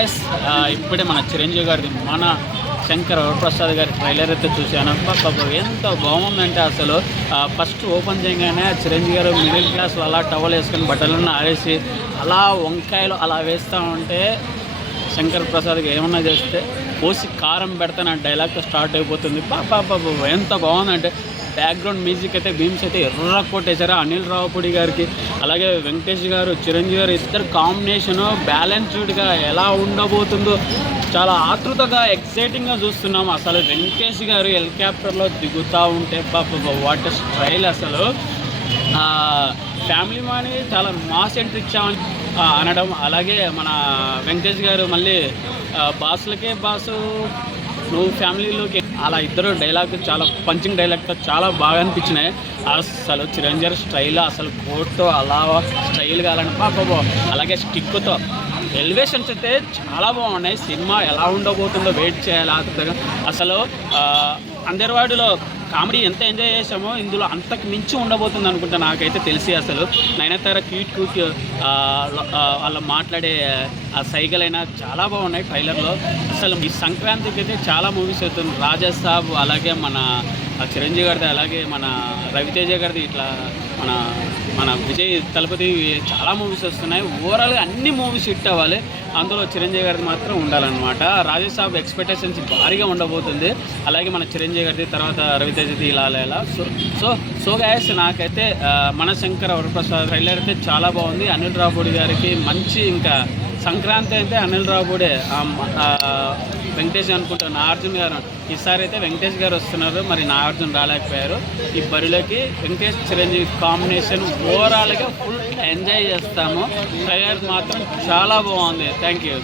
Guys ఇప్పుడే మన చిరంజీవి గారిది మన శంకర్ వరప్రసాద్ గారి ట్రైలర్ అయితే చూశాను. ఎంత బాగుందంటే అసలు ఫస్ట్ ఓపెన్ చేయగానే చిరంజీవి గారు మిడిల్ క్లాస్లో అలా టవల్ వేసుకొని బట్టలను ఆరేసి అలా వంకాయలు అలా వేస్తూ ఉంటే శంకర్ ప్రసాద్కి ఏమన్నా చేస్తే పోసి కారం పెడితే నా డైలాగ్తో స్టార్ట్ అయిపోతుంది. ఎంత బాగుందంటే బ్యాక్గ్రౌండ్ మ్యూజిక్ అయితే భీమ్స్ అయితే ఎర్ర కొట్టేశారు. అనిల్ రావుపూడి గారికి అలాగే వెంకటేష్ గారు చిరంజీవి గారు ఇద్దరు కాంబినేషను బ్యాలెన్స్డ్గా ఎలా ఉండబోతుందో చాలా ఆతృతగా ఎక్సైటింగ్గా చూస్తున్నాం. అసలు వెంకటేష్ గారు హెలికాప్టర్లో దిగుతూ ఉంటే వాట్ స్టైల్ అసలు ఫ్యామిలీ మాని చాలా మాస్ ఎంట్రీ ఇచ్చామని అనడం. అలాగే మన వెంకటేష్ గారు మళ్ళీ బాసులకే బాసు నువ్వు ఫ్యామిలీలోకి అలా ఇద్దరు డైలాగ్ చాలా పంచింగ్ డైలాగ్తో చాలా బాగా అనిపించినాయి. అసలు చిరంజీవి స్టైల్ అసలు కోట్తో అలా స్టైల్ కావాలని అలాగే స్టిక్తో ఎలివేషన్స్ అయితే చాలా బాగున్నాయి. సినిమా ఎలా ఉండబోతుందో వెయిట్ చేయాలి ఆతృతగా. అసలు అందరివాడిలో కామెడీ ఎంత ఎంజాయ్ చేసామో ఇందులో అంతకు మించి ఉండబోతుంది అనుకుంటా నాకైతే తెలిసి. అసలు నయనతార క్యూట్ వాళ్ళు మాట్లాడే ఆ సైకిలైనా చాలా బాగున్నాయి ట్రైలర్లో. అసలు ఈ సంక్రాంతికి అయితే చాలా మూవీస్ అవుతుంది. రాజా సాబ్ అలాగే మన చిరంజీవి గారిది అలాగే మన రవితేజ గారిది ఇట్లా మన మన విజయ్ తలపతి చాలా మూవీస్ వస్తున్నాయి. ఓవరాల్గా అన్ని మూవీస్ హిట్ అవ్వాలి, అందులో చిరంజీవి గారిది మాత్రం ఉండాలన్నమాట. రాజసాబ్ ఎక్స్పెక్టేషన్స్ భారీగా ఉండబోతుంది. అలాగే మన చిరంజీవి గారిది తర్వాత రవితేజది ఇలా సో గాయస్ నాకైతే మన శంకర్ వరప్రసాద్ ట్రైలర్ అయితే చాలా బాగుంది. అనిల్ రావుపూడి గారికి మంచి ఇంకా సంక్రాంతి అయితే అనిల్ రావుపూడే వెంకటేష్ అనుకుంటా నాగార్జున గారు ఈసారి అయితే వెంకటేష్ గారు వస్తున్నారు, మరి నాగార్జున రాలేకపోయారు. ఈ బరిలోకి వెంకటేష్ చిరంజీవి కాంబినేషన్ ఓవరాల్గా ఫుల్ ఎంజాయ్ చేస్తాము. ట్రైలర్ మాత్రం చాలా బాగుంది. Thank you.